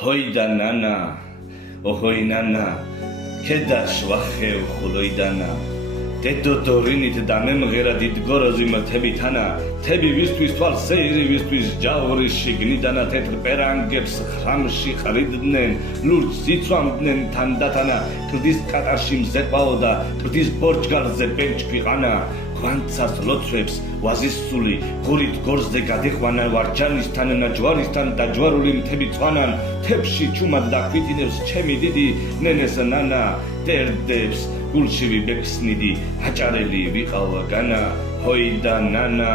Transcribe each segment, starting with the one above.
ჰოიდა ნანა, ოჰოი ნანა, ქედა შვახევ ხულოიდანა. დედო დორინით და მემღერა დიდგოროზი მთებითანა, თები ვისთვის თვალსეირი ვისთვის ჯავრის შიგნიდანა თეთრ პერანგებს ხრამში ყრიდნენ, ლურჯს იცვამდნენ თანდათანა, კლდის კატარში მზეყვაოდა, კლდის ბორჯგალზე ბენჭქვი ყანა, ღვანცას ლოცვებს ვაზისწული ღურით გორზე გადიყვანა ვარჯანისთან ნაჯვარისთან დაჯვარული მთები წვანან, თებში ჩუმად დაქვიტინებს ჩემი დიდი ნენეს ნანა, ტერდებს გულში ვიბექსნიდი, აჭარელი ვიყავ განა, ჰოიდა ნანა,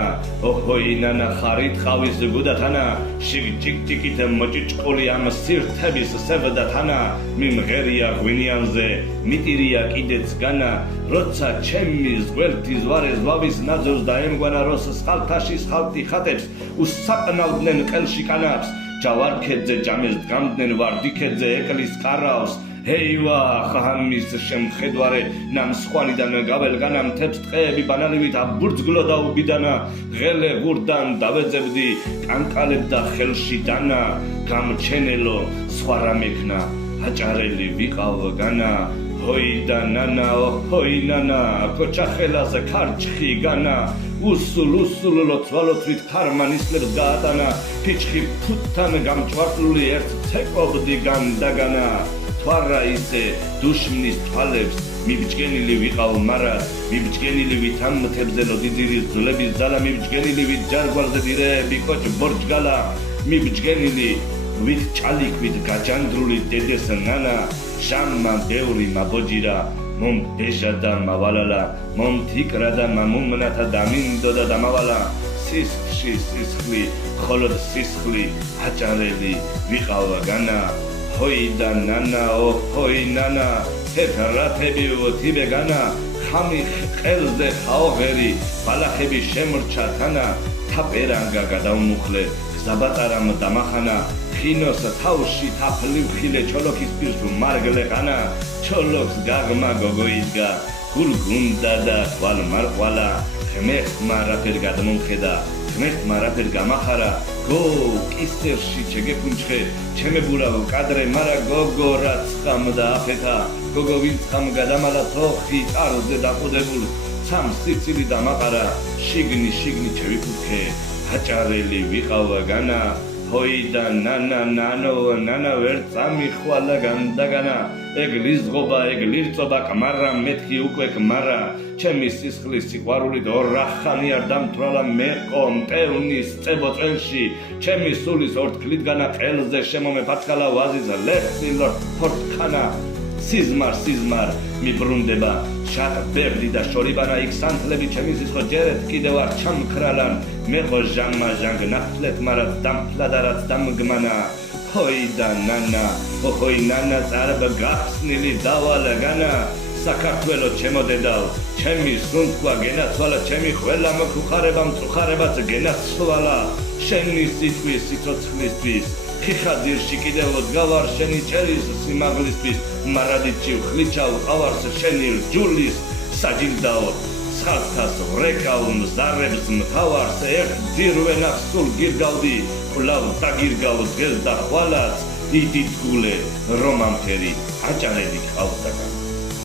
ოჰოი ნანა ხარით ყავის გუდათანა, შიგ-ჭიკ-ჭიკით მოჭიჭყული ამ სირთების სევდათანა, მიმღერია ღვინიანზე, მიტირია კიდეც განა, როცა ჩემის გვერდის ვარეს ვავის ნაძევს და ემგვანა როს სხალთაში სხალთი ხატებს, უსაყნავდნენ ყელში კანაფს, ჯავარქედზე ჯამეს დგამდნენ ვარდიქედზე ეკლის ყარავს, ჰეივა ხამის შემხედვარე ნამსხვალიდან გაველგანა მთებს ტყეები ბანალივით აბურძგლო და უბიდანა, ღელე ღურდან დავეძებდი კანკალებდა ხელში დანა, გამჩენელო სხვა რამექნა, აჭარელი ვიყავ განა, ჰოიდა ნანა, ოჰოი ნანა, ქოჩახელას ქარჩხი განა, უსულ ლოცვალოცვით ქარმანისლებს გაატანა, ფიჩხი ფუტთან გამჭვარტლული ერთ ცეკობდი განდაგანა, თვარა ისე დუშმნის თვალებს მიბჭკენილი ვიყავ მარა, მიბჭკენილი ვით ამ მთებზე ლოდიძირის ძვლების ძალა, მიბჭკენილი ვით ჯარგვარზე დირეები კოჭ ბორჯგალა, მიბჭკენილი ვით ჭალიქვით გაჯანდრული დედეს ნანა, შამმა ბევრი მაბოჯირა, მომ ბეჟა და მავალალა, მომ თიკრა და მამუმნათა დამინდო და დამავალა, სისხლში სისხლი, ხოლოდ სისხლი, აჭარელი ვიყავ განა, ჰოიდა ნანა, ოჰოი ნანა, თეთრათები ვთიბე განა, ხამი ყელზე ხაოღერი, ბალახები შემრჩა თანა, თაპერანგა გადაუმუხლე, გზაბატარამ დამახანა, ხინოს თავში თაფლი ვხილე ჩოლოქის პირს მარგლე ყანა, ჩოლოქს გაღმა გოგოიდგა, გულგუნდა და ხვალ მარყვალა, ღმერთმა რაფერ გადმომხედა, ღმერთმა რაფერ გამახარა, გო კისერში ჩეგეფუნჩხე, ჩემებურავ კადრე მარა გოგო რაც ხამ და აფეთა, გოგო ვინც ხამ გადამალა თოხი წარზე დაყუდებულ, ცამ სიცილი დამაყარა, შიგნი ჩევიფუქე, აჭარელი ვიყავ განა, ჰოიდა ნანა ნანო ნანა ვერ წამიხვალა განდაგანა, ეგ ლიზღობა ეგ ლირწობა კმარა მეთქი უკვე კმარა, ჩემი სისხლის სიყვარულით ორახანი არ დამთვრალა მეყო მტევნის წებო წელში, ჩემი სულის ორთქლითგანა ყელზე შემომეფარჩხალა ვაზის ლეხსილო ფორთქანა, სიზმარ მიბრუნდება შატ ბერდი და შორიბანა, იქ სანთლები ჩემი სისხლო ჯერეთ კიდევ არ ჩამქრალან, მე ხო ჟანმა ჟანგ ნახლეთ მარად დამფლადარად დამგმანა, ჰოიდა ნანა, ოჰოი ნანა, წარბ გახსნილი დავალ განა, საქართველო ჩემო დედავ, ჩემი სუნთქვა გენაცვალა, ჩემი ყველა მოხუხარება მწუხარებაც გენაცვალა, შენი სიტყვის სიცოცხლისთვის, ხიხაძირში კიდევ დგავარ შენი ჭერის სიმაღლისთვის, მარადიჩი ხლიჩავ ყავარს შენი რჯულის საჯილდაო, ცალთას ვრეკავ მზარებს მთავარს, ერთ ძირვენახ სულ გირგავდი, კვლავ დაგირგავ დღეს და ხვალაც, იდით გულე რომ ამხერი აჭარელი ყავდა.